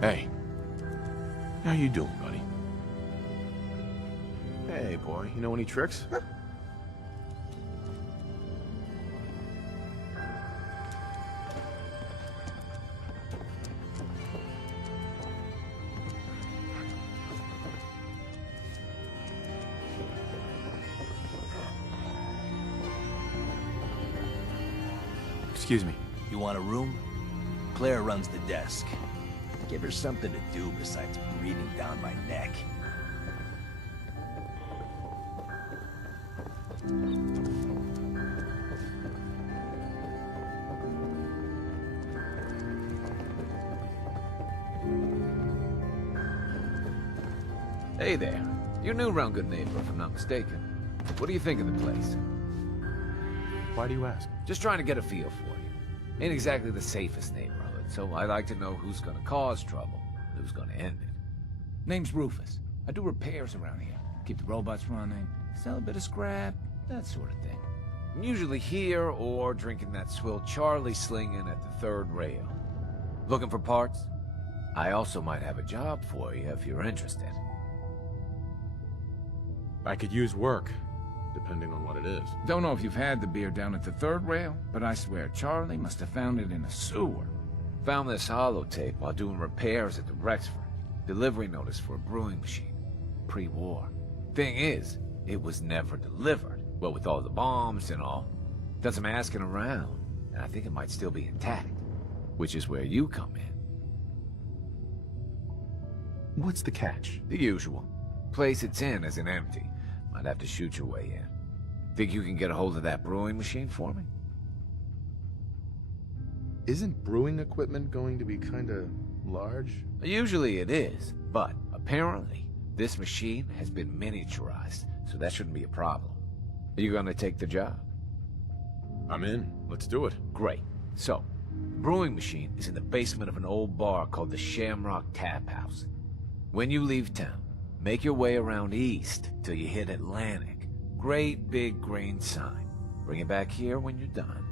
Hey. How you doing, buddy? Hey, boy, you know any tricks? Excuse me. You want a room? Claire runs the desk. Give her something to do besides breathing down my neck. Hey there. You're new around Good Neighbor, if I'm not mistaken. What do you think of the place? Why do you ask? Just trying to get a feel for you. Ain't exactly the safest neighborhood, so I like to know who's gonna cause trouble, and who's gonna end it. Name's Rufus. I do repairs around here. Keep the robots running, sell a bit of scrap, that sort of thing. I'm usually here or drinking that swill Charlie slinging at the third rail. Looking for parts? I also might have a job for you if you're interested. I could use work, depending on what it is. Don't know if you've had the beer down at the third rail, but I swear Charlie must have found it in a sewer. Found this holotape while doing repairs at the Rexford. Delivery notice for a brewing machine. Pre-war. Thing is, it was never delivered. Well, with all the bombs and all. Done some asking around, and I think it might still be intact. Which is where you come in. What's the catch? The usual. Place it's in isn't empty. Might have to shoot your way in. Think you can get a hold of that brewing machine for me? Isn't brewing equipment going to be kinda large? Usually it is, but apparently this machine has been miniaturized, so that shouldn't be a problem. Are you gonna take the job? I'm in. Let's do it. Great. So, the brewing machine is in the basement of an old bar called the Shamrock Tap House. When you leave town, make your way around east till you hit Atlantic. Great big green sign. Bring it back here when you're done.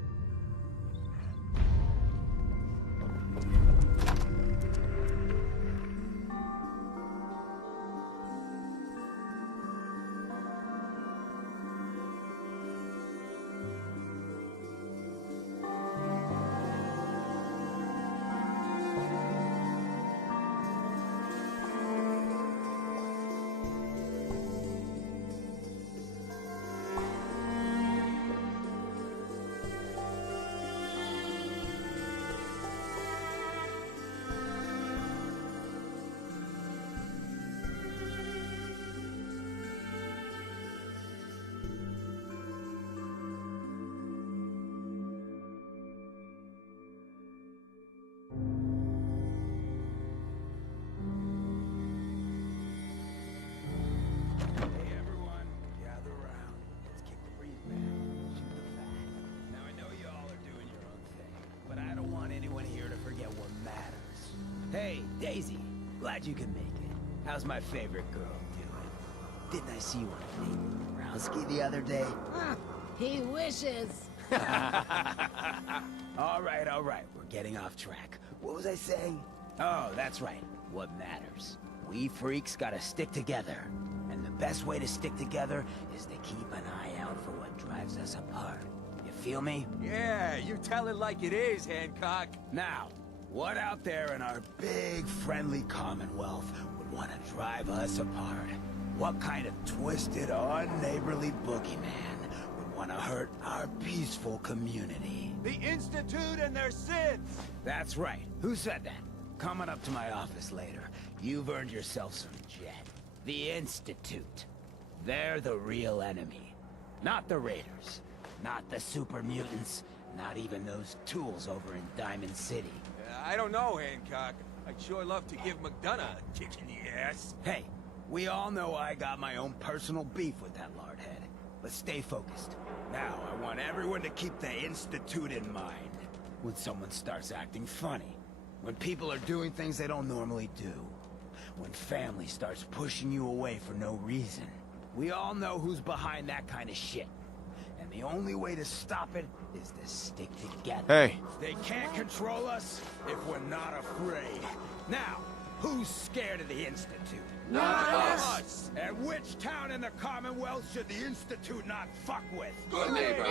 Hey, Daisy. Glad you could make it. How's my favorite girl doing? Didn't I see you on Browski the other day? He wishes. All right. We're getting off track. What was I saying? Oh, that's right. What matters. We freaks gotta stick together. And the best way to stick together is to keep an eye out for what drives us apart. You feel me? Yeah, you tell it like it is, Hancock. Now, what out there in our big, friendly Commonwealth would want to drive us apart? What kind of twisted, unneighborly boogeyman would want to hurt our peaceful community? The Institute and their sins! That's right. Who said that? Coming up to my office later. You've earned yourself some jet. The Institute. They're the real enemy. Not the Raiders. Not the super mutants. Not even those tools over in Diamond City. I don't know, Hancock. I'd sure love to give McDonough a kick in the ass. Hey, we all know I got my own personal beef with that lardhead. But stay focused. Now, I want everyone to keep the Institute in mind. When someone starts acting funny. When people are doing things they don't normally do. When family starts pushing you away for no reason. We all know who's behind that kind of shit. And the only way to stop it is to stick together. Hey. They can't control us if we're not afraid. Now, Who's scared of the Institute? Not us! And which town in the Commonwealth should the Institute not fuck with? Good neighbor!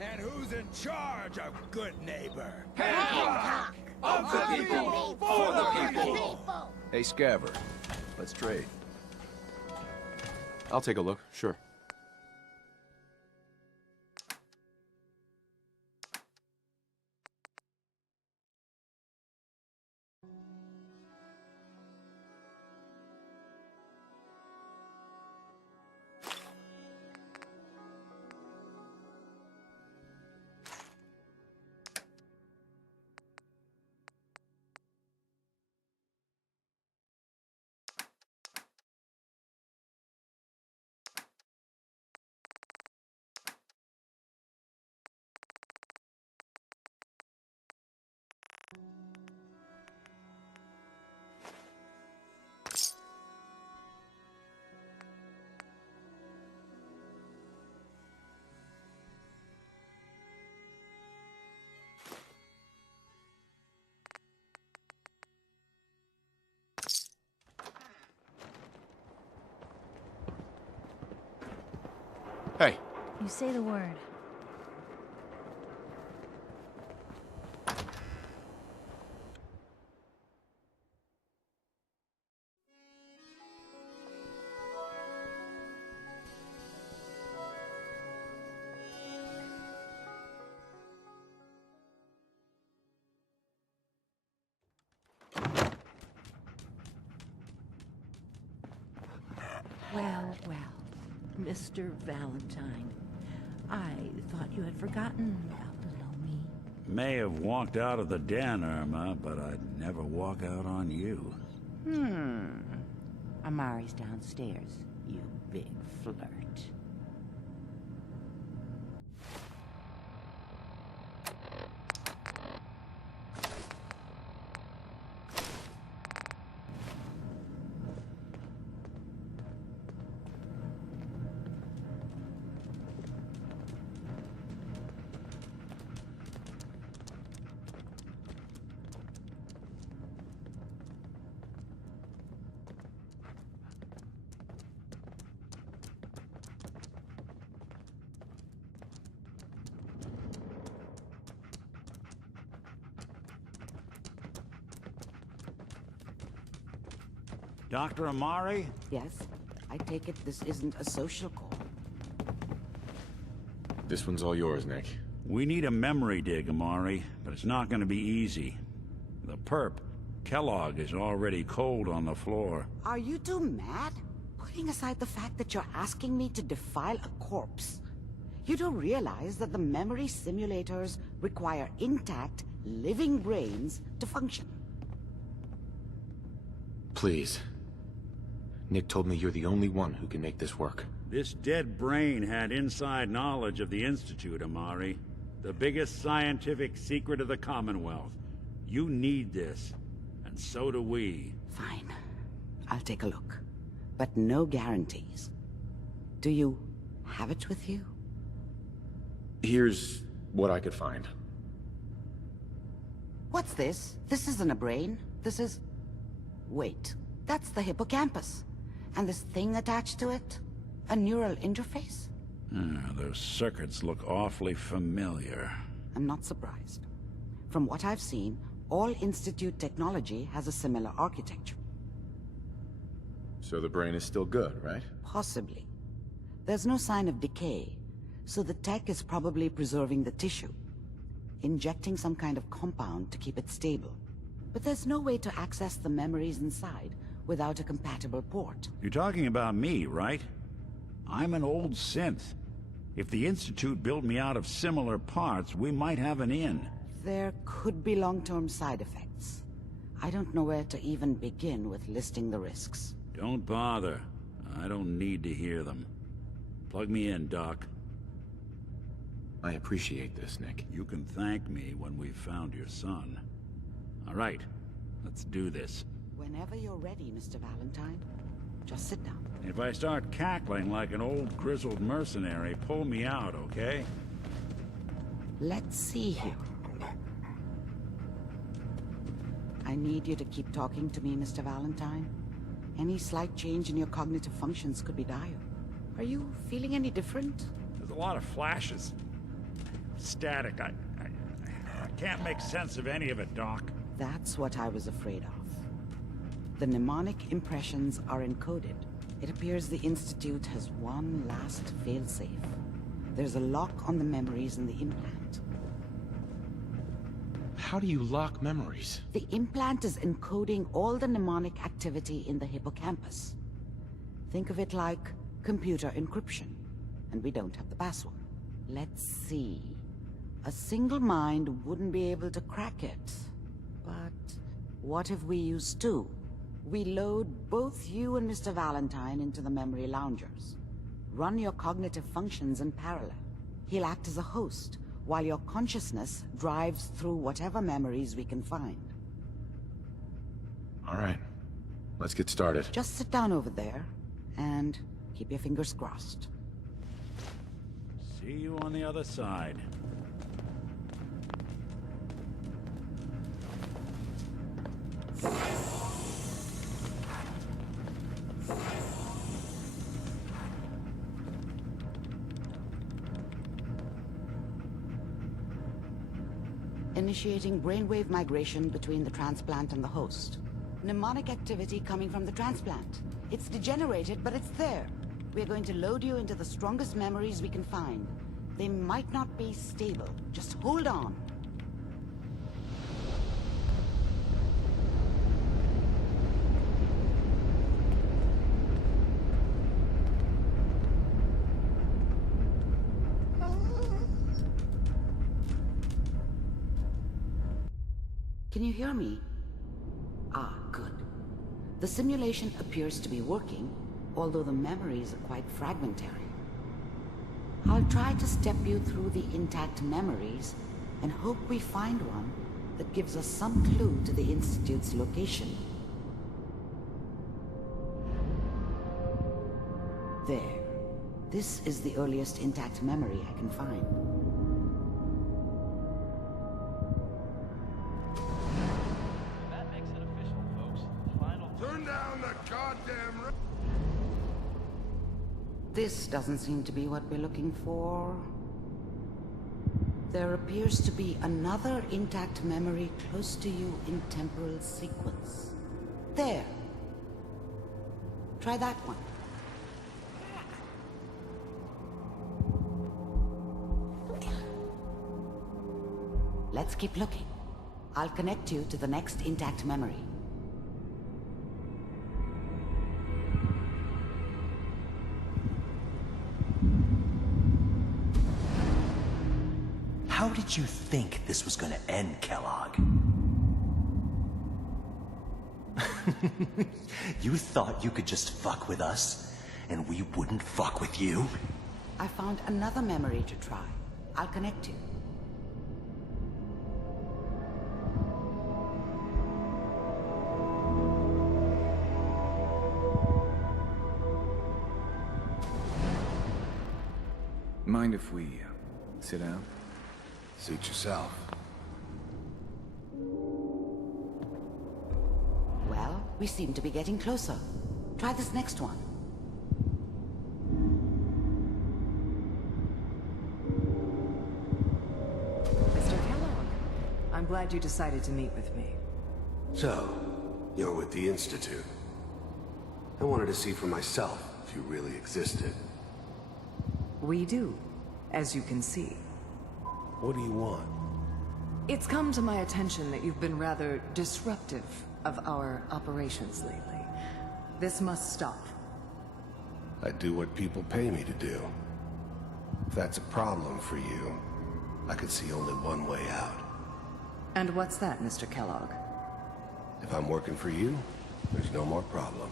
And who's in charge of good neighbor? Hancock! Of the people, for the people! Hey, Scaver. Let's trade. I'll take a look, sure. Hey. You say the word. Well, well, Mr. Valentine. I thought you had forgotten about little me. May have walked out of the den, Irma, but I'd never walk out on you. Amari's downstairs, you big flirt. Dr. Amari? Yes? I take it this isn't a social call. This one's all yours, Nick. We need a memory dig, Amari, but it's not going to be easy. The perp, Kellogg, is already cold on the floor. Are you two mad? Putting aside the fact that you're asking me to defile a corpse, you do realize that the memory simulators require intact, living brains to function. Please. Nick told me you're the only one who can make this work. This dead brain had inside knowledge of the Institute, Amari. The biggest scientific secret of the Commonwealth. You need this, and so do we. Fine. I'll take a look. But no guarantees. Do you have it with you? Here's what I could find. What's this? This isn't a brain. This is... Wait. That's the hippocampus. And this thing attached to it? A neural interface? Those circuits look awfully familiar. I'm not surprised. From what I've seen, all Institute technology has a similar architecture. So the brain is still good, right? Possibly. There's no sign of decay, so the tech is probably preserving the tissue, injecting some kind of compound to keep it stable. But there's no way to access the memories inside without a compatible port. You're talking about me, right? I'm an old synth. If the Institute built me out of similar parts, we might have an in. There could be long-term side effects. I don't know where to even begin with listing the risks. Don't bother. I don't need to hear them. Plug me in, Doc. I appreciate this, Nick. You can thank me when we've found your son. All right, let's do this. Whenever you're ready, Mr. Valentine. Just sit down. If I start cackling like an old grizzled mercenary, pull me out, okay? Let's see here. I I need you to keep talking to me, Mr. Valentine. Any slight change in your cognitive functions could be dire. Are you feeling any different? There's a lot of flashes. Static. I can't make sense of any of it, Doc. That's what I was afraid of. The mnemonic impressions are encoded. It appears the Institute has one last failsafe. There's a lock on the memories in the implant. How do you lock memories? The implant is encoding all the mnemonic activity in the hippocampus. Think of it like computer encryption, and we don't have the password. Let's see. A single mind wouldn't be able to crack it. But what if we use two? We load both you and Mr. Valentine into the memory loungers. Run your cognitive functions in parallel. He'll act as a host, while your consciousness drives through whatever memories we can find. All right. Let's get started. Just sit down over there, and keep your fingers crossed. See you on the other side. Initiating brainwave migration between the transplant and the host. Mnemonic activity coming from the transplant. It's degenerated, but it's there. We're going to load you into the strongest memories we can find. They might not be stable. Just hold on. Can you hear me? Ah, good. The simulation appears to be working, although the memories are quite fragmentary. I'll try to step you through the intact memories and hope we find one that gives us some clue to the Institute's location. There. This is the earliest intact memory I can find. This doesn't seem to be what we're looking for. There appears to be another intact memory close to you in temporal sequence. There. Try that one. Let's keep looking. I'll connect you to the next intact memory. How did you think this was gonna end, Kellogg? You thought you could just fuck with us, and we wouldn't fuck with you? I found another memory to try. I'll connect you. Mind if we sit down? Suit yourself. Well, we seem to be getting closer. Try this next one. Mr. Kellogg, I'm glad you decided to meet with me. So, you're with the Institute. I wanted to see for myself if you really existed. We do, as you can see. What do you want? It's come to my attention that you've been rather disruptive of our operations lately. This must stop. I do what people pay me to do. If that's a problem for you, I could see only one way out. And what's that, Mr. Kellogg? If I'm working for you, there's no more problem.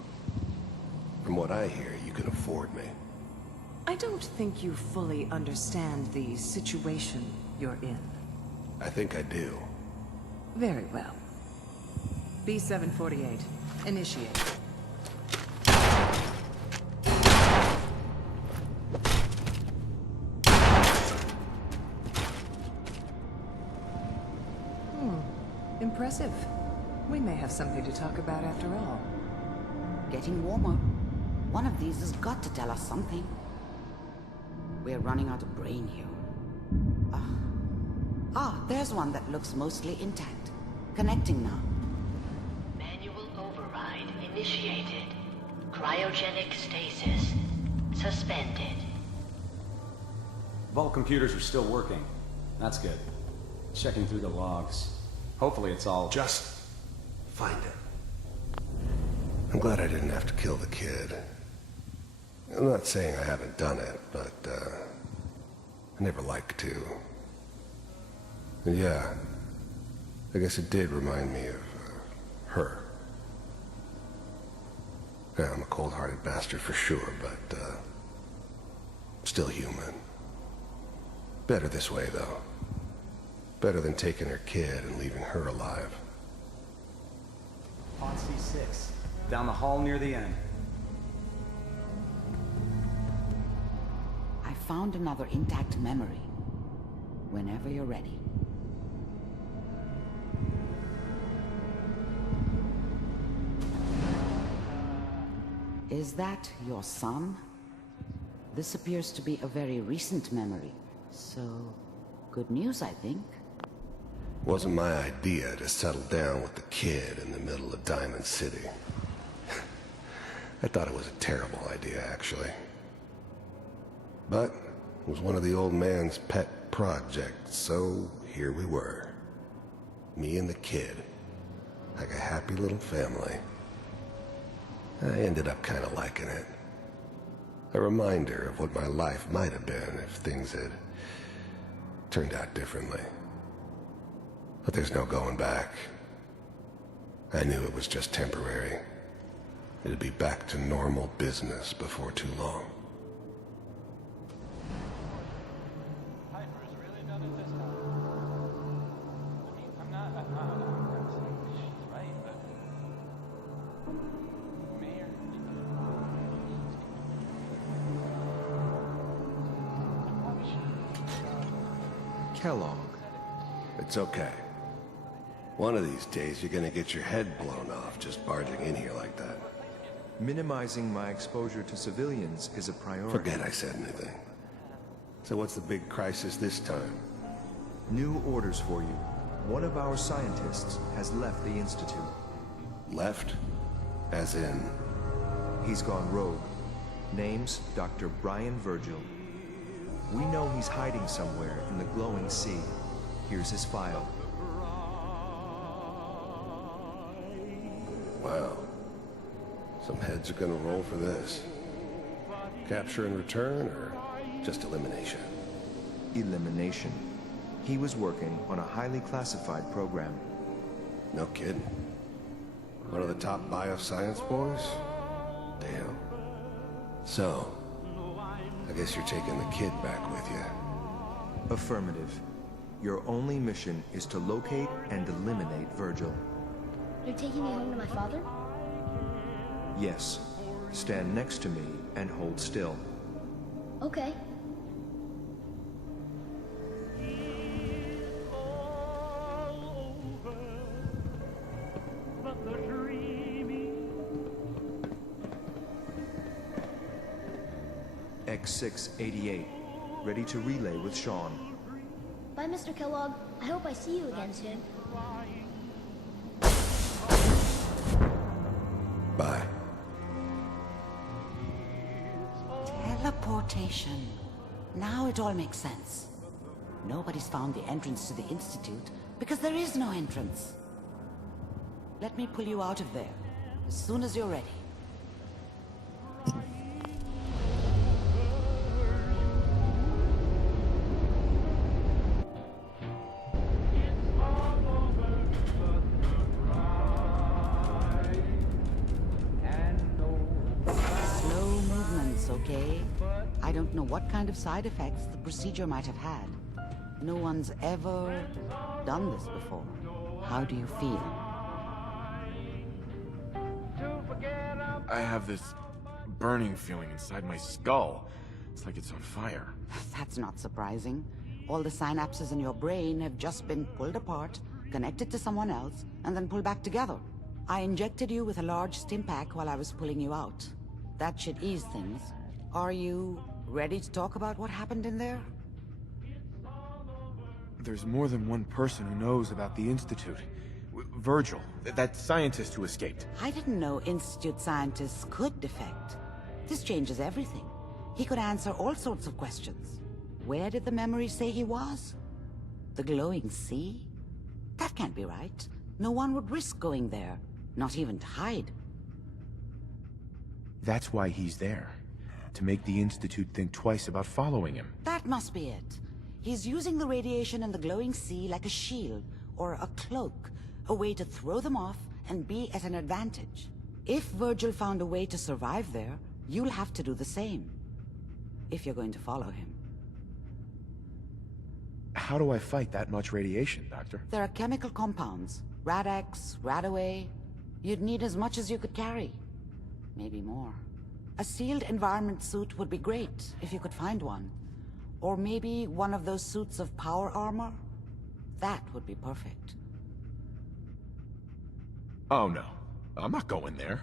From what I hear, you can afford me. I don't think you fully understand the situation you're in. I think I do. Very well. B748, initiate. Impressive. We may have something to talk about after all. Getting warmer. One of these has got to tell us something. We're running out of brain here. There's one that looks mostly intact. Connecting now. Manual override initiated. Cryogenic stasis suspended. Vault computers are still working. That's good. Checking through the logs. Hopefully it's all... Just find it. I'm glad I didn't have to kill the kid. I'm not saying I haven't done it, but, I never liked to. And yeah, I guess it did remind me of, her. Yeah, I'm a cold-hearted bastard for sure, but, still human. Better this way, though. Better than taking her kid and leaving her alive. Pod C6. Down the hall near the end. I found another intact memory. Whenever you're ready. Is that your son? This appears to be a very recent memory. So, good news, I think. Wasn't my idea to settle down with the kid in the middle of Diamond City. I thought it was a terrible idea, actually. But it was one of the old man's pet projects, so here we were. Me and the kid. Like a happy little family. I ended up kind of liking it. A reminder of what my life might have been if things had turned out differently. But there's no going back. I knew it was just temporary. It'd be back to normal business before too long. Kellogg. It's okay. One of these days, you're gonna get your head blown off just barging in here like that. Minimizing my exposure to civilians is a priority. Forget I said anything. So what's the big crisis this time? New orders for you. One of our scientists has left the Institute. Left? As in? He's gone rogue. Name's Dr. Brian Virgil. We know he's hiding somewhere in the glowing sea. Here's his file. Wow. Some heads are gonna roll for this. Capture and return, or just elimination? Elimination. He was working on a highly classified program. No kidding. One of the top bioscience boys? Damn. So, I guess you're taking the kid back with you. Affirmative. Your only mission is to locate and eliminate Virgil. You're taking me home to my father? Yes. Stand next to me and hold still. Okay. X688. Ready to relay with Sean. Bye, Mr. Kellogg. I hope I see you again soon. Bye. Teleportation. Now it all makes sense. Nobody's found the entrance to the Institute because there is no entrance. Let me pull you out of there as soon as you're ready. Okay? I don't know what kind of side effects the procedure might have had. No one's ever done this before. How do you feel? I have this burning feeling inside my skull. It's like it's on fire. That's not surprising. All the synapses in your brain have just been pulled apart connect it to someone else, and then pull back together. I injected you with a large stim pack while I was pulling you out. That should ease things. Are you ready to talk about what happened in there? There's more than one person who knows about the Institute. Virgil, that scientist who escaped. I didn't know Institute scientists could defect. This changes everything. He could answer all sorts of questions. Where did the memory say he was? The glowing sea? That can't be right. No one would risk going there, not even to hide. That's why he's there. To make the Institute think twice about following him. That must be it. He's using the radiation in the glowing sea like a shield, or a cloak, a way to throw them off and be at an advantage. If Virgil found a way to survive there, you'll have to do the same. If you're going to follow him. How do I fight that much radiation, Doctor? There are chemical compounds. Rad-X, Radaway. You'd need as much as you could carry. Maybe more. A sealed environment suit would be great, if you could find one. Or maybe one of those suits of power armor? That would be perfect. Oh no, I'm not going there.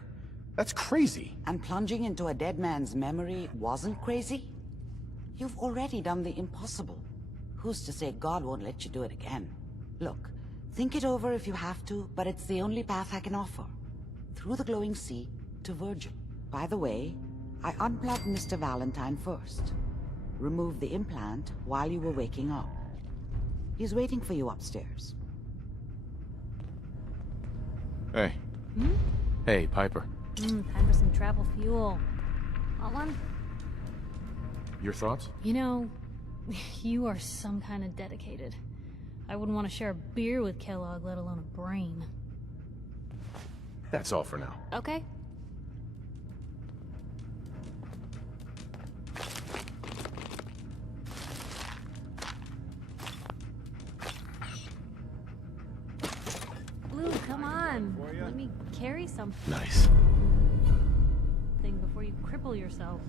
That's crazy. And plunging into a dead man's memory wasn't crazy? You've already done the impossible. Who's to say God won't let you do it again? Look, think it over if you have to, but it's the only path I can offer. Through the glowing sea to Virgil. By the way, I unplugged Mr. Valentine first. Removed the implant while you were waking up. He's waiting for you upstairs. Hey. Hey, Piper. Time for some travel fuel. Want one? Your thoughts? You know, you are some kind of dedicated. I wouldn't want to share a beer with Kellogg, let alone a brain. That's all for now. Okay. Blue, come on. Let me carry something Nice. before you cripple yourself.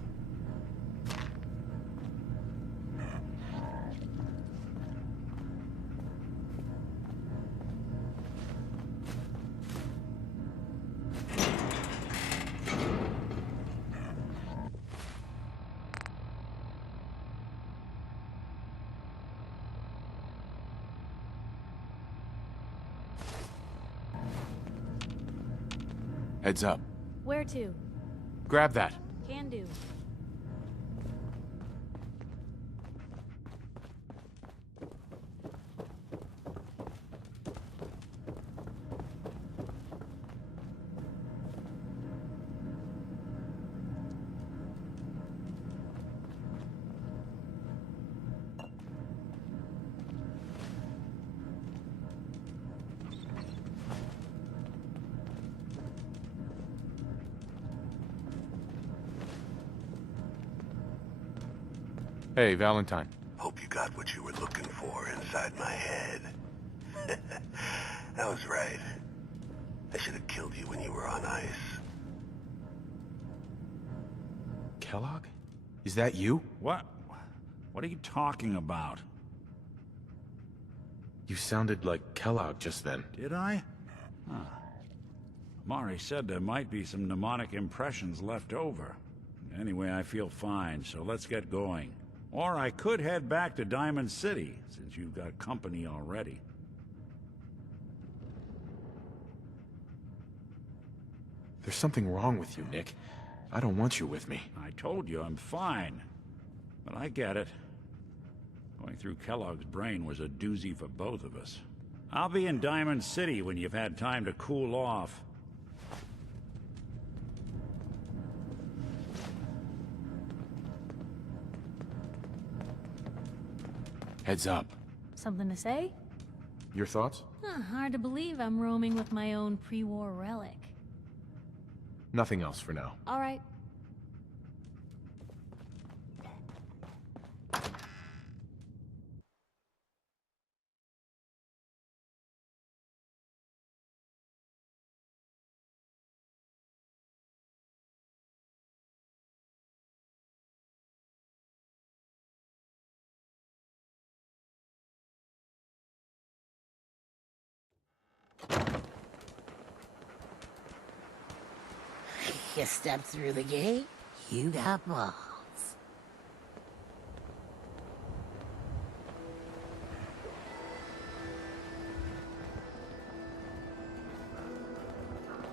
Heads up. Where to? Grab that. Can do. Hey, Valentine. Hope you got what you were looking for inside my head. I was right. I should have killed you when you were on ice. Kellogg? Is that you? What? What are you talking about? You sounded like Kellogg just then. Did I? Huh. Mari said there might be some mnemonic impressions left over. Anyway, I feel fine, so let's get going. Or I could head back to Diamond City, since you've got company already. There's something wrong with you, Nick. I don't want you with me. I told you I'm fine. But I get it. Going through Kellogg's brain was a doozy for both of us. I'll be in Diamond City when you've had time to cool off. Heads up. Something to say? Your thoughts? Hard to believe I'm roaming with my own pre-war relic. Nothing else for now. All right. you step through the gate, you got balls.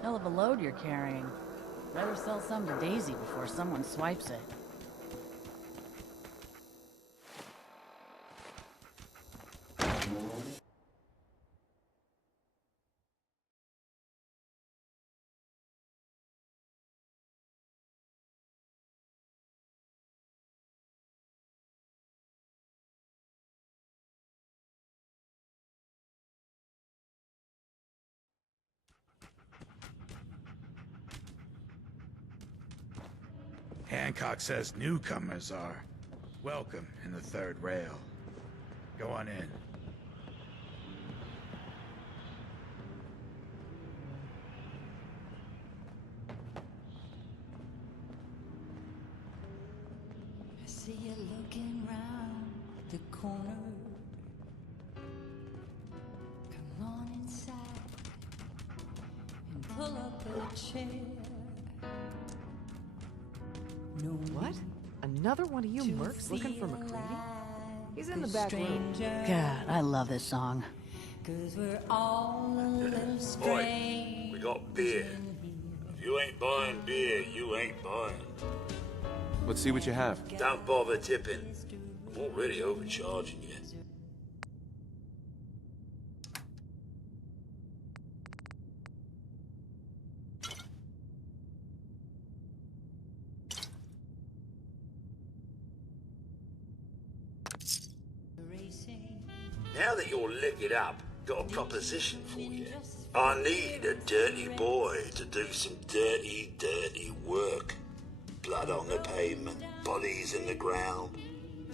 Hell of a load you're carrying. Better sell some to Daisy before someone swipes it. Hancock says newcomers are welcome in the third rail. Go on in. I see you looking round the corner. Come on inside and pull up a chair. What? Another one of you mercs looking for McCready? He's in the back room. God, I love this song. 'Cause we're all a little strange. We got beer. If you ain't buying beer, you ain't buying. Let's see what you have. Don't bother tipping. I'm already overcharging you. Now that you're liquored up, got a proposition for you. I need a dirty boy to do some dirty, dirty work. Blood on the pavement, bodies in the ground,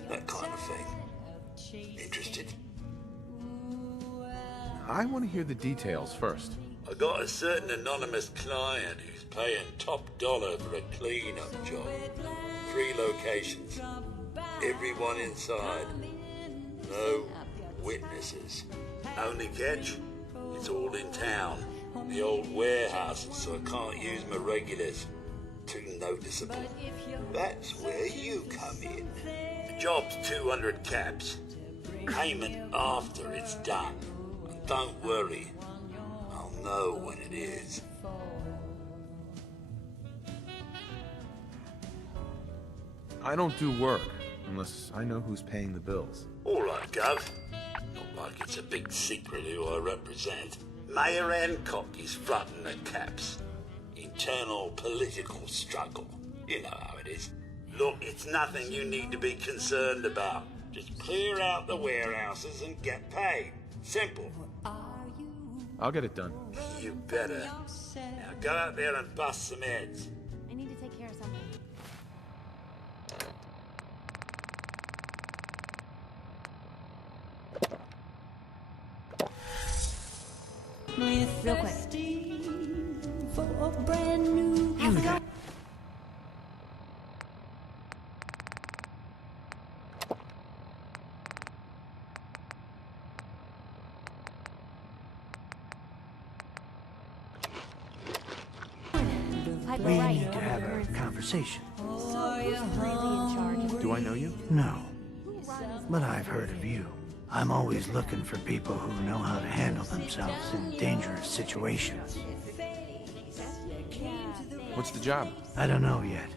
that kind of thing. Interested? I want to hear the details first. I got a certain anonymous client who's paying top dollar for a clean-up job. 3 locations. Everyone inside. No witnesses. Only catch? It's all in town. The old warehouses, so I can't use my regulars. Too noticeable. That's where you come in. The job's 200 caps. Payment after it's done. And don't worry, I'll know when it is. I don't do work unless I know who's paying the bills. All right, Gov. Not like it's a big secret who I represent. Mayor Hancock is fronting the caps. Internal political struggle. You know how it is. Look, it's nothing you need to be concerned about. Just clear out the warehouses and get paid. Simple. I'll get it done. You better. Now go out there and bust some heads. I need to take care of something. Real quick. For a brand new How's it going? We need to have a conversation. Do I know you? No. But I've heard of you. I'm always looking for people who know how to handle themselves in dangerous situations. What's the job? I don't know yet.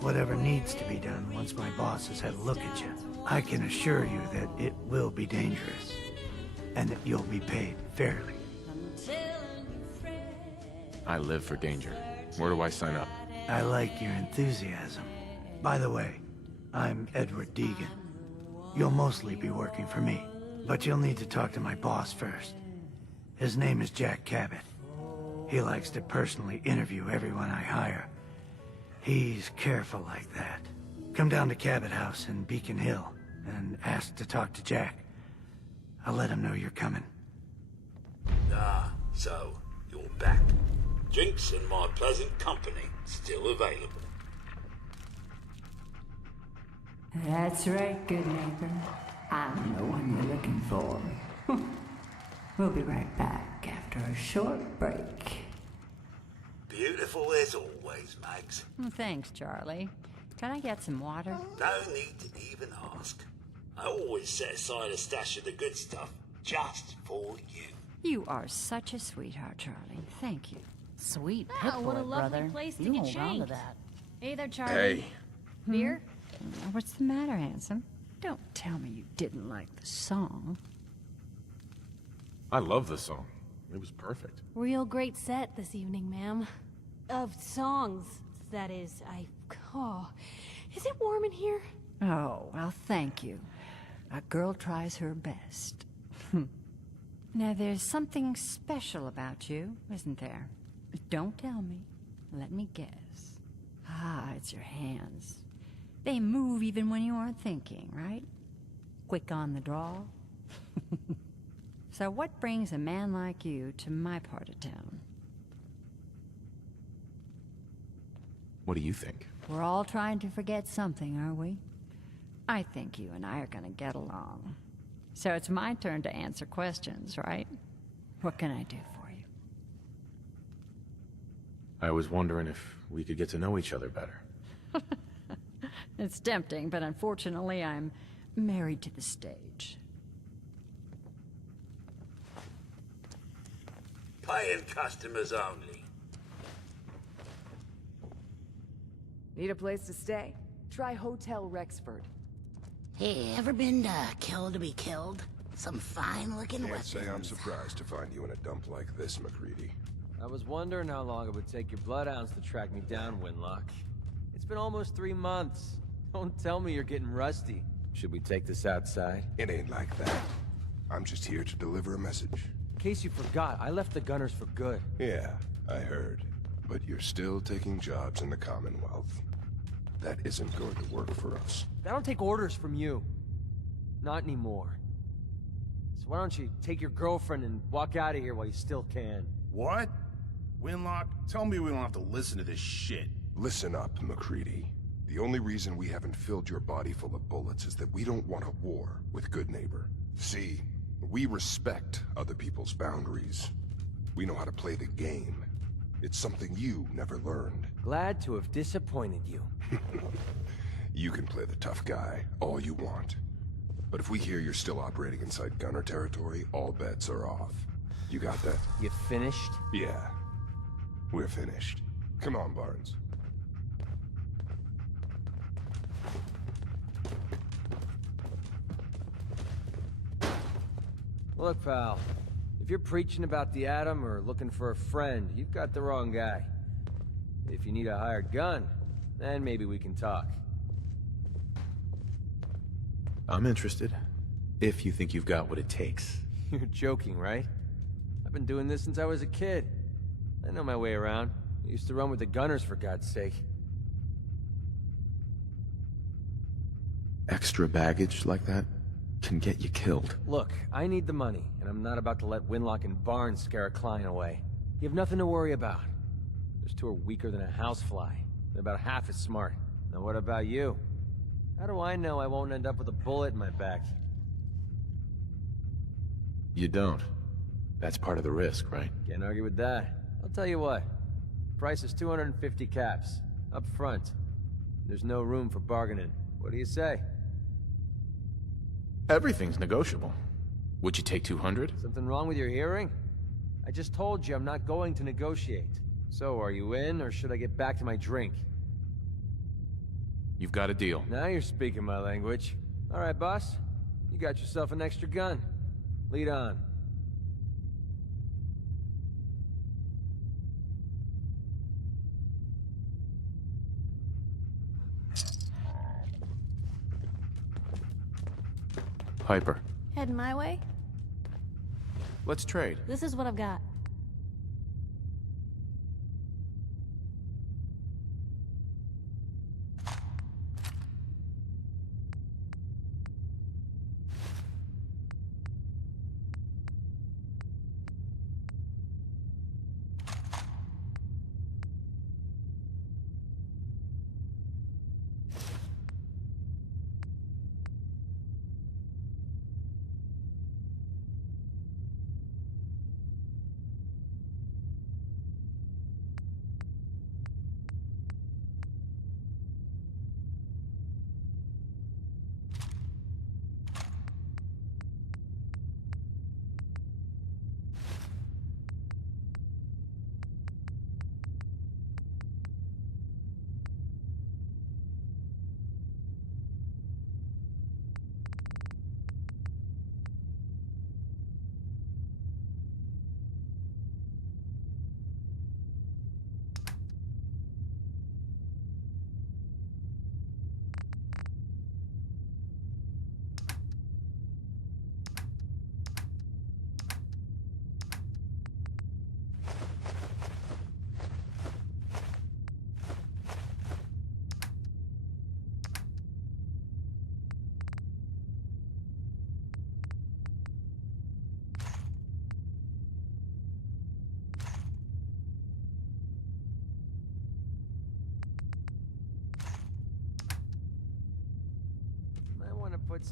Whatever needs to be done once my bosses have a look at you. I can assure you that it will be dangerous, and that you'll be paid fairly. I live for danger. Where do I sign up? I like your enthusiasm. By the way, I'm Edward Deegan. You'll mostly be working for me, but you'll need to talk to my boss first. His name is Jack Cabot. He likes to personally interview everyone I hire. He's careful like that. Come down to Cabot House in Beacon Hill and ask to talk to Jack. I'll let him know you're coming. Ah, so you're back. Drinks and my pleasant company still available. That's right, good neighbor. I'm the one you're looking for. We'll be right back after a short break. Beautiful as always, Mags. Thanks, Charlie. Can I get some water? No need to even ask. I always set aside a stash of the good stuff just for you. You are such a sweetheart, Charlie. Thank you. Sweet Wow, Pip-Boy, what a lovely brother. place to You get hold on to shanked. that. Hey there, Charlie. Hey. Beer? What's the matter, handsome? Don't tell me you didn't like the song. I love the song. It was perfect. Real great set this evening, ma'am. Of songs, that is. Oh, is it warm in here? Oh, well, thank you. A girl tries her best. Now, there's something special about you, isn't there? Don't tell me. Let me guess. Ah, it's your hands. They move even when you aren't thinking, right? Quick on the draw. So what brings a man like you to my part of town? What do you think? We're all trying to forget something, are we? I think you and I are gonna get along. So it's my turn to answer questions, right? What can I do for you? I was wondering if we could get to know each other better. It's tempting, but unfortunately I'm married to the stage. Paying customers only. Need a place to stay? Try Hotel Rexford. Hey, ever been to Kill to be Killed? Some fine-looking Can't weapons. say I'm surprised to find you in a dump like this, McCready. I was wondering how long it would take your bloodhounds to track me down, Winlock. It's been almost 3 months. Don't tell me you're getting rusty. Should we take this outside? It ain't like that. I'm just here to deliver a message. In case you forgot, I left the Gunners for good. Yeah, I heard. But you're still taking jobs in the Commonwealth. That isn't going to work for us. I don't take orders from you. Not anymore. So why don't you take your girlfriend and walk out of here while you still can? What? Winlock, tell me we don't have to listen to this shit. Listen up, McCready. The only reason we haven't filled your body full of bullets is that we don't want a war with Good Neighbor. See, we respect other people's boundaries. We know how to play the game. It's something you never learned. Glad to have disappointed you. You can play the tough guy all you want. But if we hear you're still operating inside Gunner territory, all bets are off. You got that? You finished? Yeah. We're finished. Come on, Barnes. Look, pal. If you're preaching about the atom or looking for a friend, you've got the wrong guy. If you need a hired gun, then maybe we can talk. I'm interested. If you think you've got what it takes. You're joking, right? I've been doing this since I was a kid. I know my way around. I used to run with the Gunners, for God's sake. Extra baggage like that can get you killed. Look, I need the money, and I'm not about to let Winlock and Barnes scare a client away. You have nothing to worry about. Those two are weaker than a housefly. They're about half as smart. Now what about you? How do I know I won't end up with a bullet in my back? You don't. That's part of the risk, right? Can't argue with that. I'll tell you what. Price is 250 caps. Up front. There's no room for bargaining. What do you say? Everything's negotiable. Would you take 200? Something wrong with your hearing? I just told you I'm not going to negotiate. So, are you in, or should I get back to my drink? You've got a deal. Now you're speaking my language. All right, boss. You got yourself an extra gun. Lead on. Piper, Heading my way? let's trade. This is what I've got.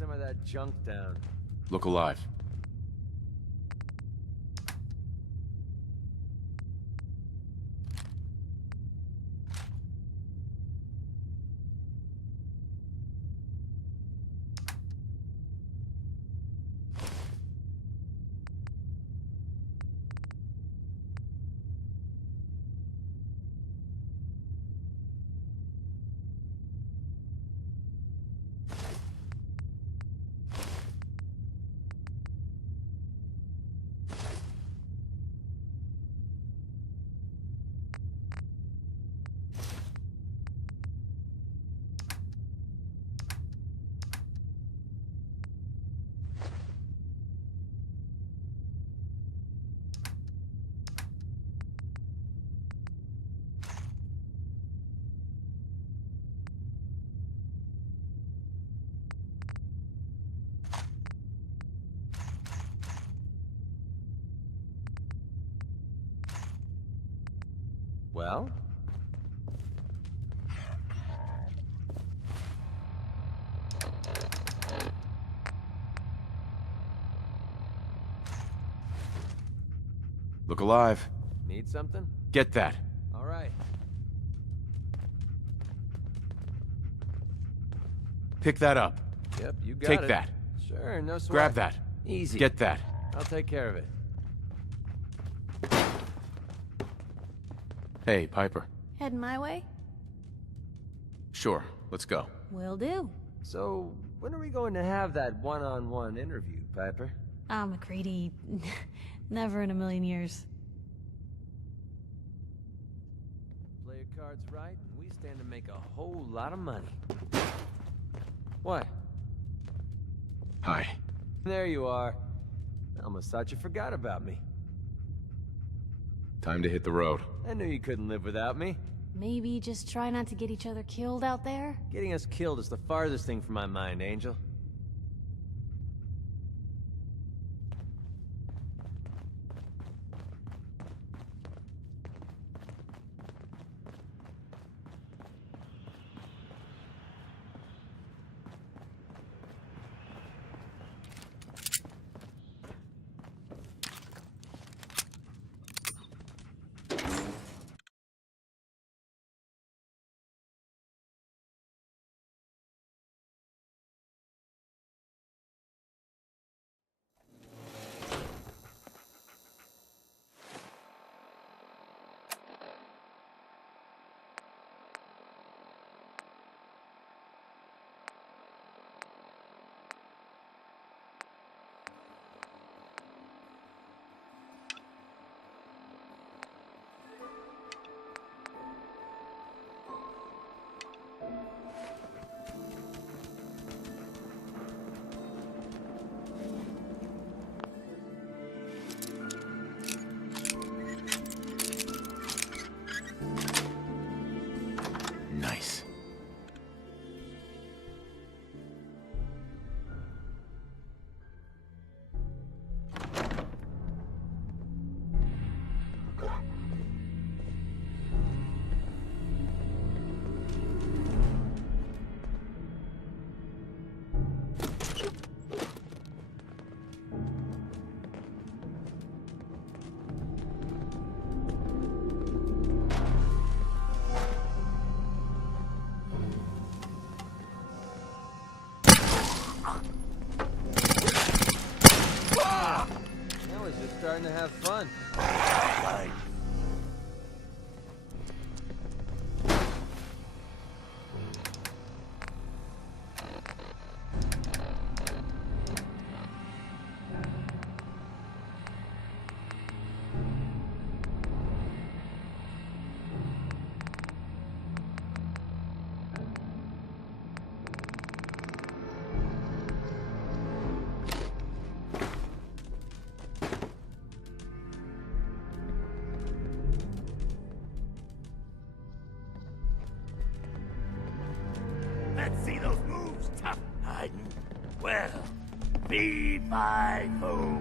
some of that junk down. Look alive. Well? Look alive. Need something? Get that. All right. Pick that up. Yep, you got it. Take that. Sure, no sweat. Grab that. Easy. Get that. I'll take care of it. Hey, Piper. Heading my way? Sure, let's go. Will do. So, when are we going to have that one-on-one interview, Piper? McCready. Never in a million years. Play your cards right, and we stand to make a whole lot of money. What? Hi. There you are. I almost thought you forgot about me. Time to hit the road. I knew you couldn't live without me. Maybe just try not to get each other killed out there? Getting us killed is the farthest thing from my mind, Angel. Nice. Starting to have fun. Let's see those moves, tough hiding. Well, B5ma.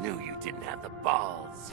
Knew you didn't have the balls.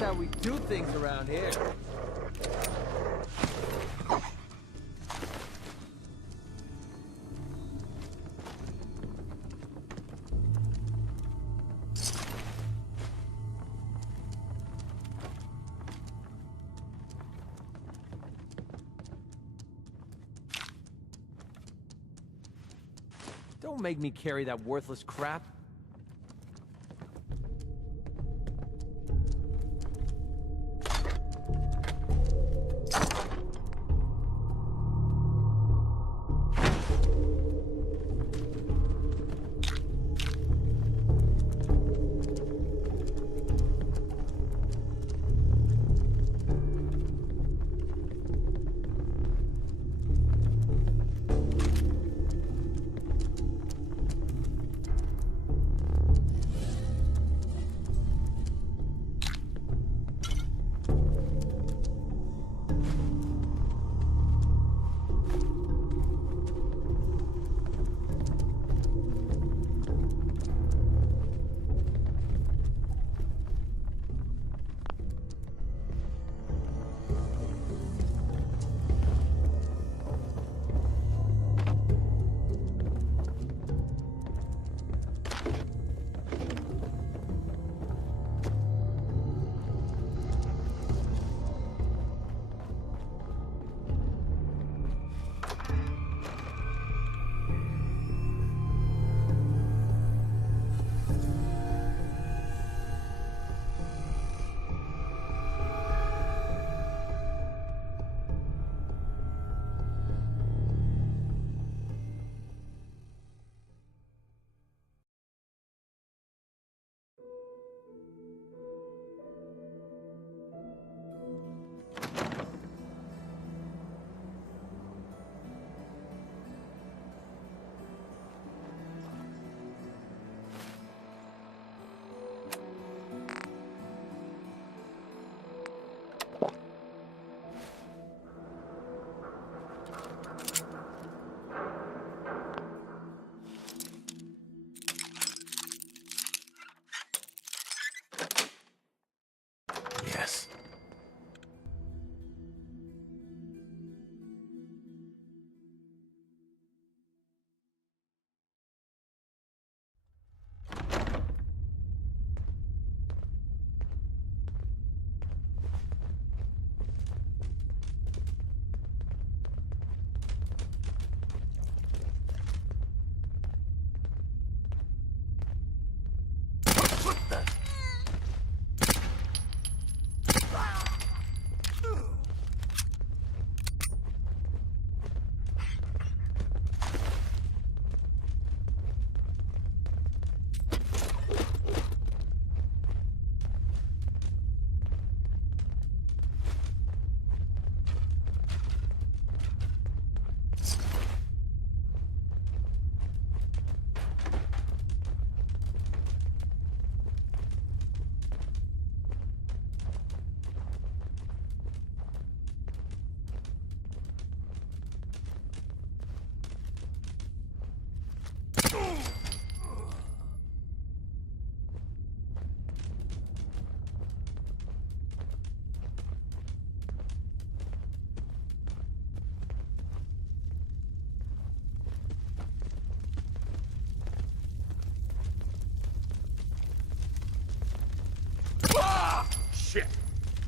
How we do things around here. Don't make me carry that worthless crap.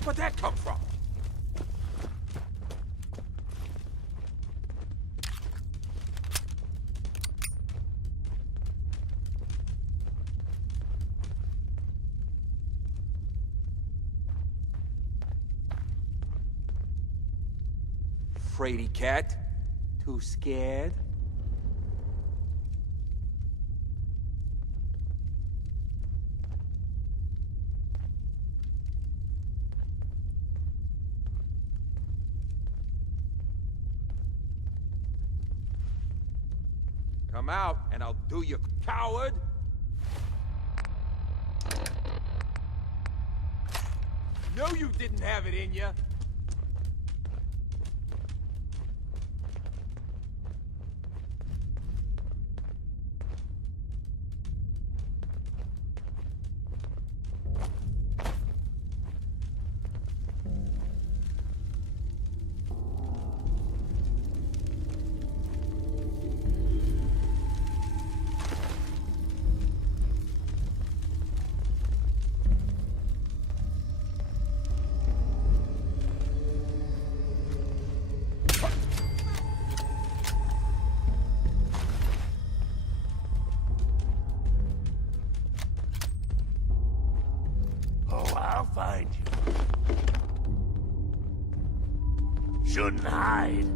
Where'd that come from? Fraidy cat? Too scared? Come out, and I'll do you, coward! No, you didn't have it in you! I'll find you. Shouldn't hide.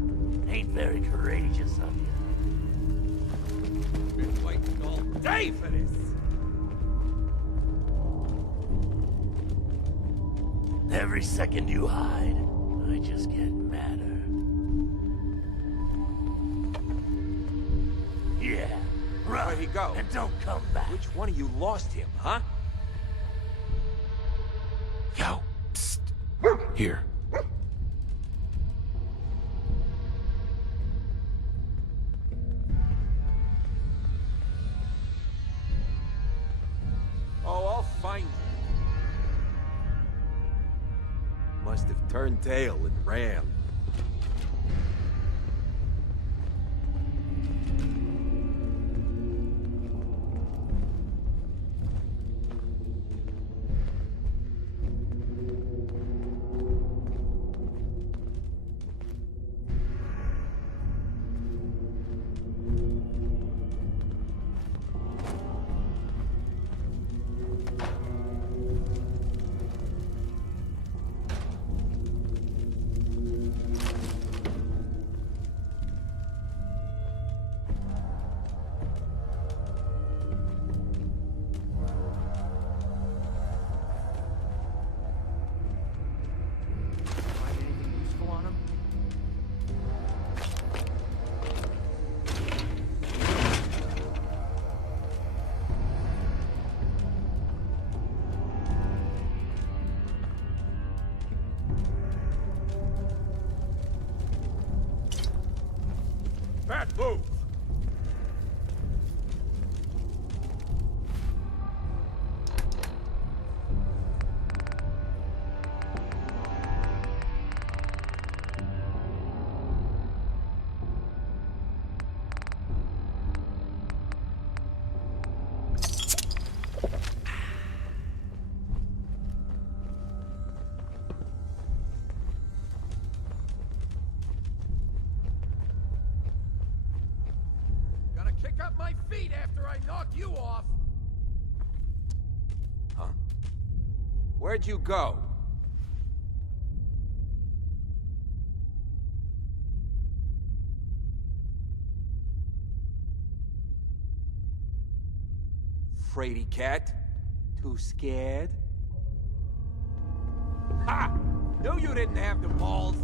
Ain't very courageous of you. Been waiting all day for this! Every second you hide, I just get madder. Yeah, run. Where'd he go? And don't come back. Which one of you lost him, huh? Yo, psst. Here. Oh, I'll find you. Must have turned tail and ran. Bad move! Kick up my feet after I knock you off! Huh? Where'd you go? Fraidy cat? Too scared? Ha! Knew you didn't have the balls!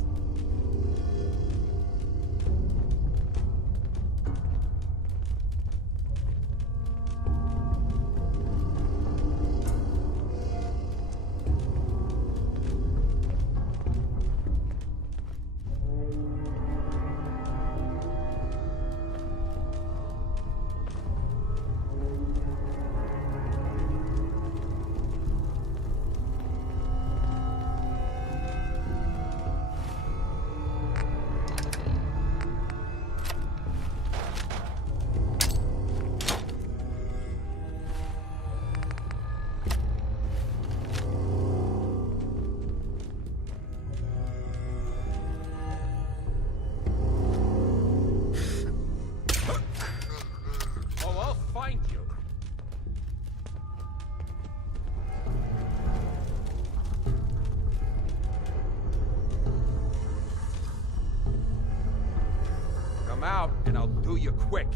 and I'll do you quick.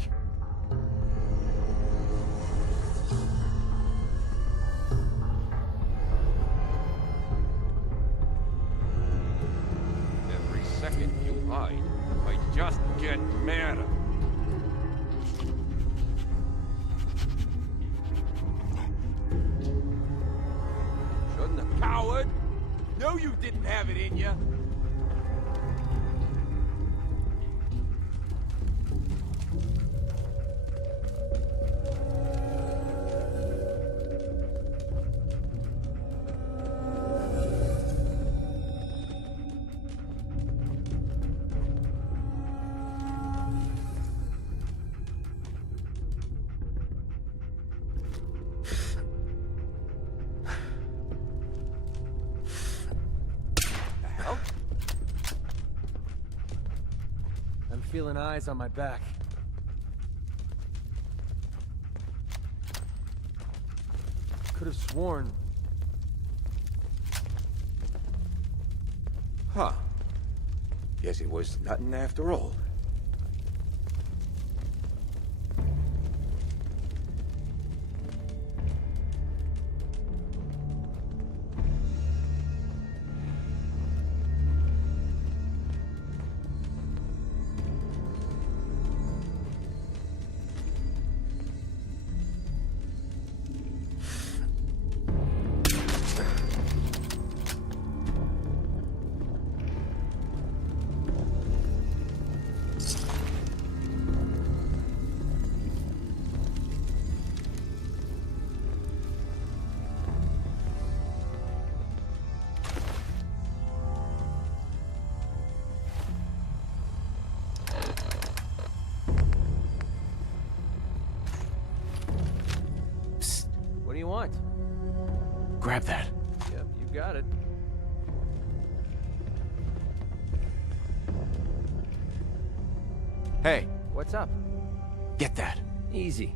Every second you hide, I just get madder. Shouldn't have cowered. Know you didn't have it in you. I'm feeling eyes on my back. Could have sworn. Huh. Guess it was nothing after all. What do you want? Grab that. Yep, you got it. Hey, What's up? get that. Easy.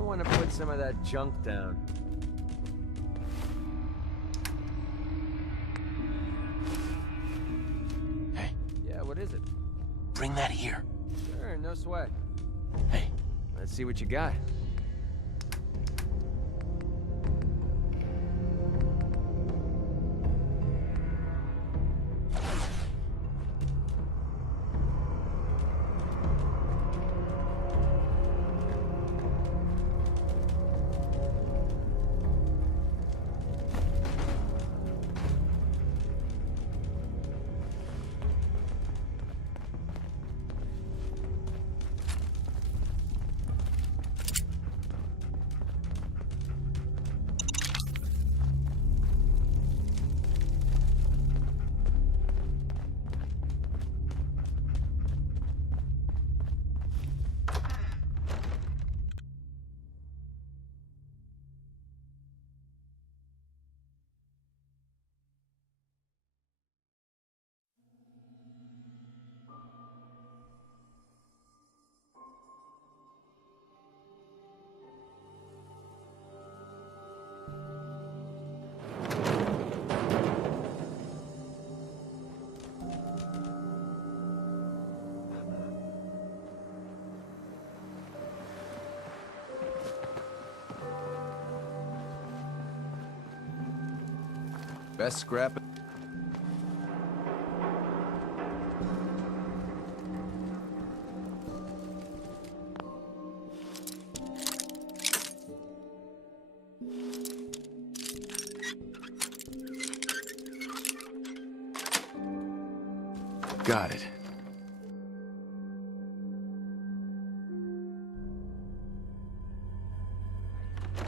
I want to put some of that junk down. Hey. Yeah, what is it? Bring that here. Sure, no sweat. Hey. Let's see what you got. Best scrap. Got it.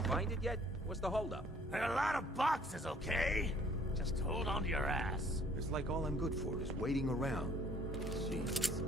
Find it yet? What's the holdup? There are a lot of boxes, okay? Just hold on to your ass. It's like all I'm good for is waiting around. Jesus.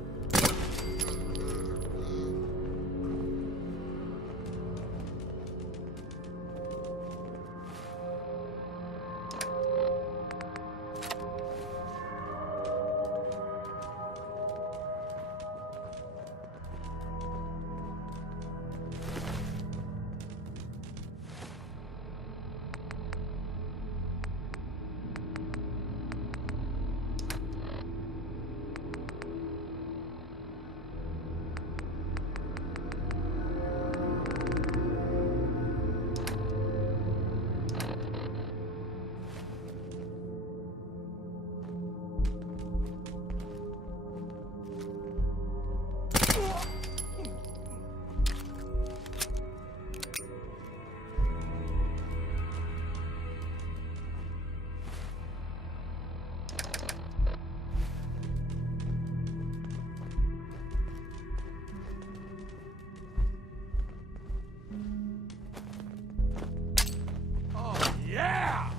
Yeah!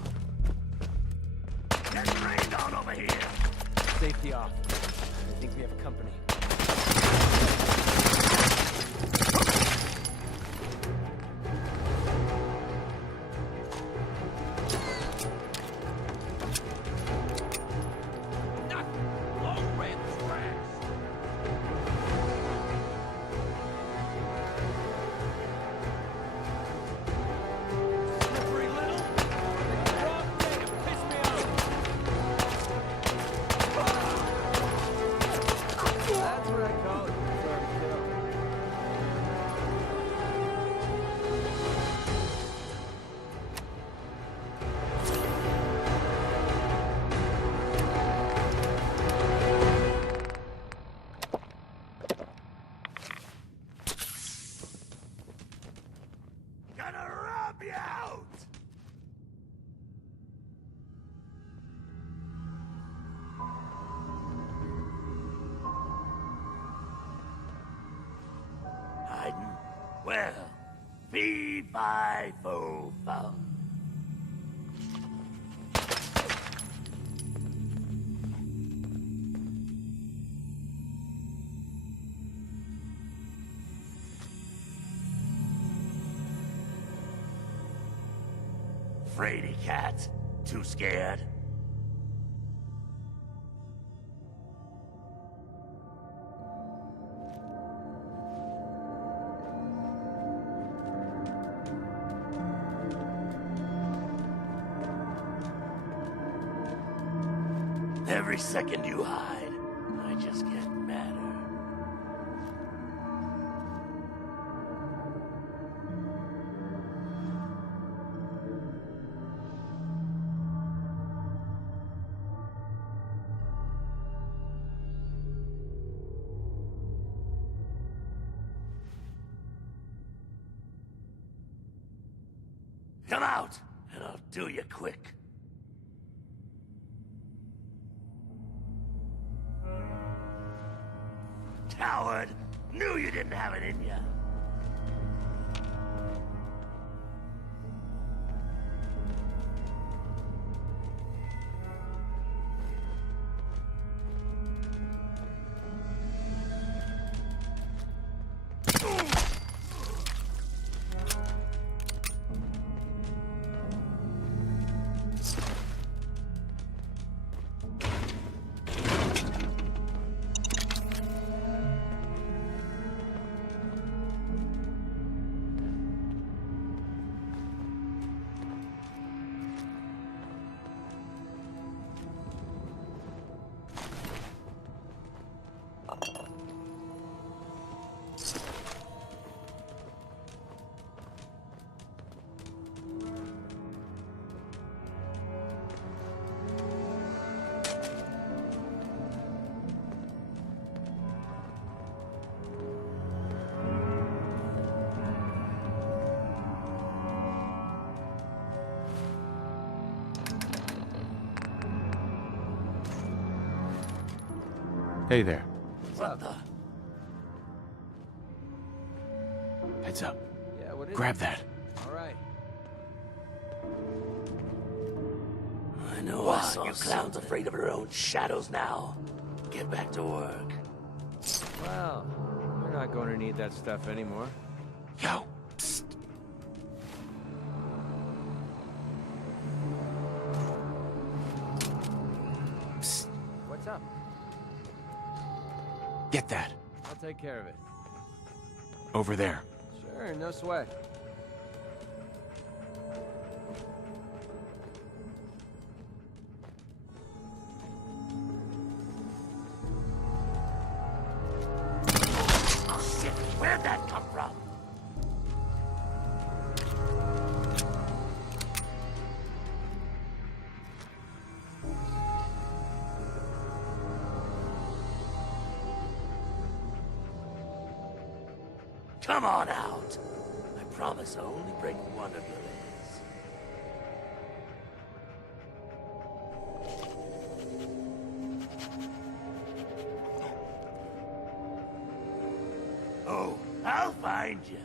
Getting rained on over here! Safety off. I think we have a company. Well, fee-fi-fo-fum. Fraidy cat. Too scared? Every second you hide, I just get madder. Come out, and I'll do you quick. Coward! Knew you didn't have it in you. Hey there. What's up? Heads up. Yeah, what is Grab it? that. All right. I know I saw you clowns afraid of their own shadows now. Get back to work. Well, we're not going to need that stuff anymore. Yo, psst. Psst. What's up? Get that. I'll take care of it. Over there. Sure, no sweat. Oh shit, where'd that come from? Come on out. I promise I'll only break one of your legs. Oh, I'll find you.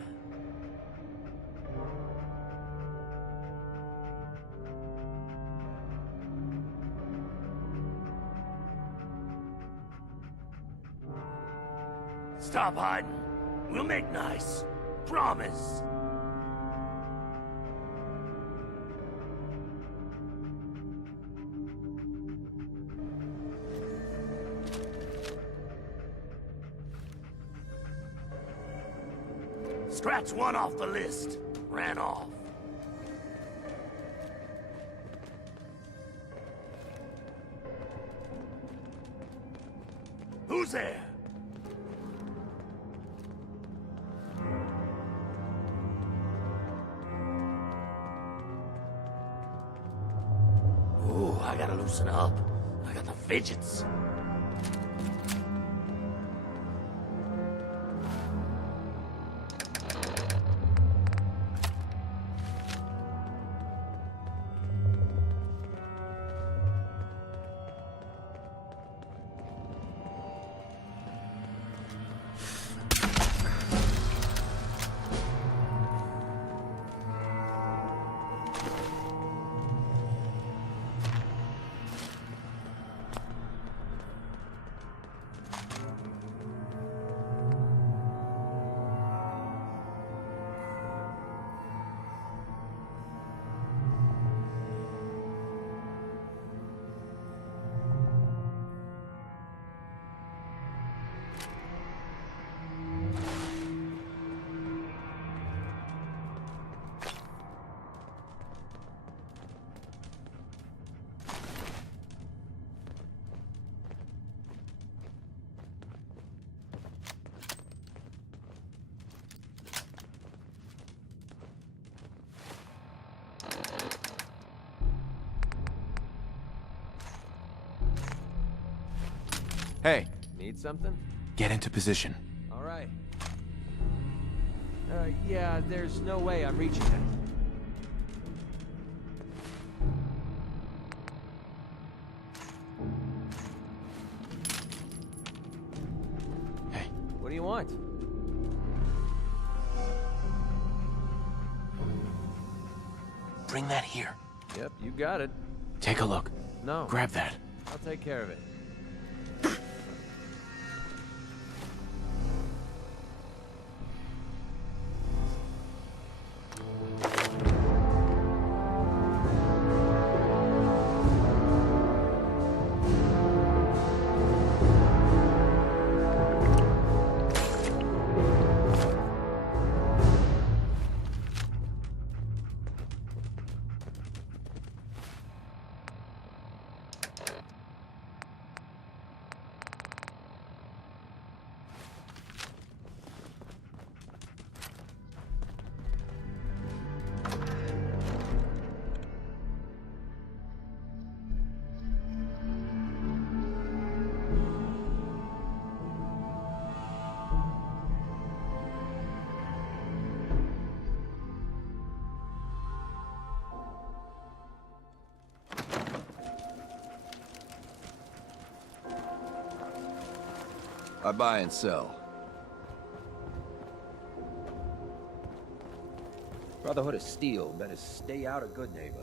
Stop hiding. We'll make nice. Promise. Scratch one off the list. Ran off. Who's there? Ooh, I gotta loosen up. I got the fidgets. Hey, Need something? get into position. All right. Yeah, there's no way I'm reaching it. Hey. What do you want? Bring that here. Yep, you got it. Take a look. No. Grab that. I'll take care of it. I buy and sell. Brotherhood of Steel better stay out of good neighbor.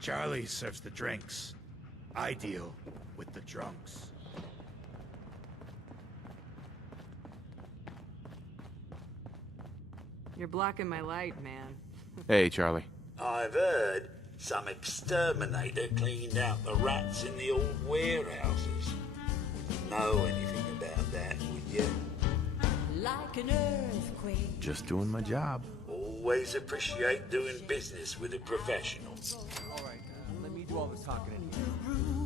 Charlie serves the drinks. I deal with the drunks. You're blocking my light, man. Hey, Charlie. I've heard some exterminator cleaned out the rats in the old warehouses. Wouldn't know anything about that, would you? Like an earthquake. Just doing my job. Always appreciate doing business with a professional. All right, let me do all the talking in here.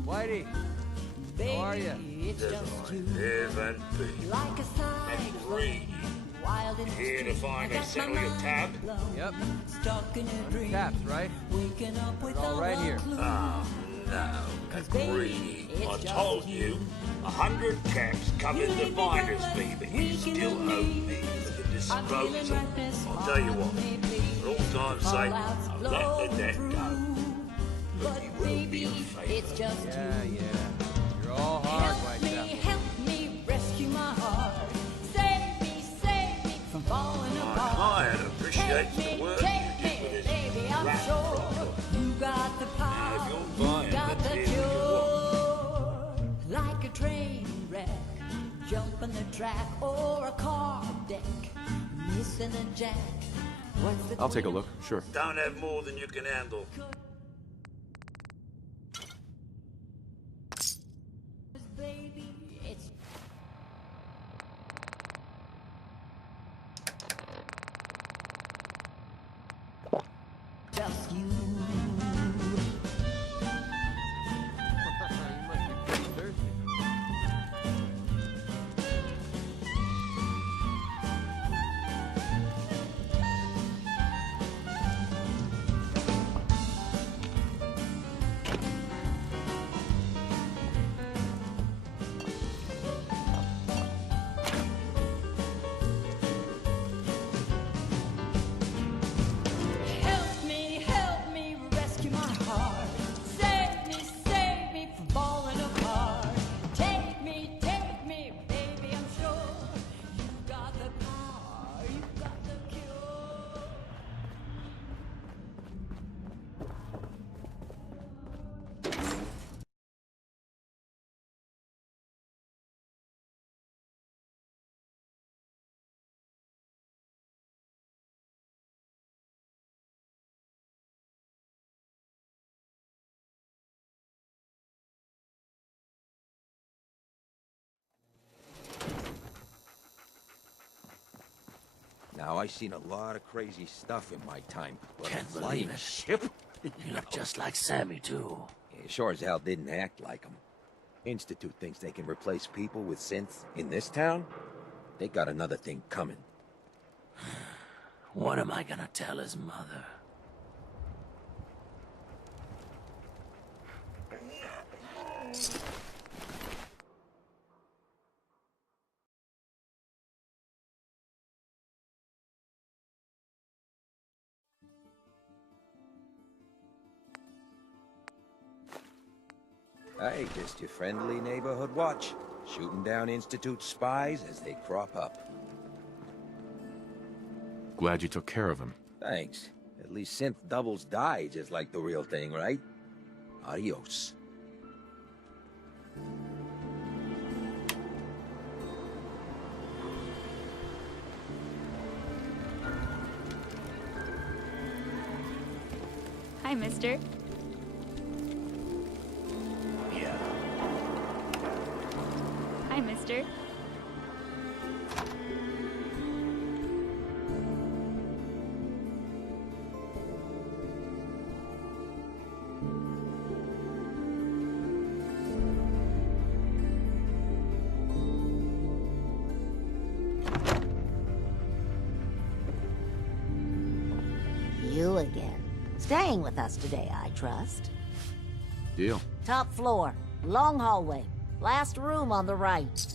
Whitey, how are you? Live and be. Like a Greedy. Here to find and settle your tab? Yep. Stuck in a dream. Taps, right? Waking up with all right here. Oh, no. Greedy. I told you. 100 caps covered the finder's fee, but you still owe me for the disposal. I'll tell you what. For all time's sake, I'll let the debt go. But you will be a favor. Yeah. You're all hard, Whitechapel. Help me rescue my heart. Save me from falling apart. My client appreciates the work you did with his baby, I'm rat sure problem. you got the power. If you're buying, got then the here's what you want. cure. Like a train wreck, jumping the track or a car deck, missing a jack. What's the I'll take a look, sure. Don't have more than you can handle. Baby, it's just you. You must be pretty thirsty. Help me rescue my heart. Save me from falling apart. Take me, baby, I'm sure you got the power, you got the cure. Now, I've seen a lot of crazy stuff in my time, but Can't a flying believe it. ship? You look just like Sammy, too. Yeah, sure as hell didn't act like him. Institute thinks they can replace people with synths in this town? They got another thing coming. What am I gonna tell his mother? Hey, just your friendly neighborhood watch. Shooting down Institute spies as they crop up. Glad you took care of him. Thanks. At least synth doubles die just like the real thing, right? Adios. Hi, mister. Yeah. Hi, mister. You again. Staying with us today, I trust. Deal. Top floor, long hallway, last room on the right.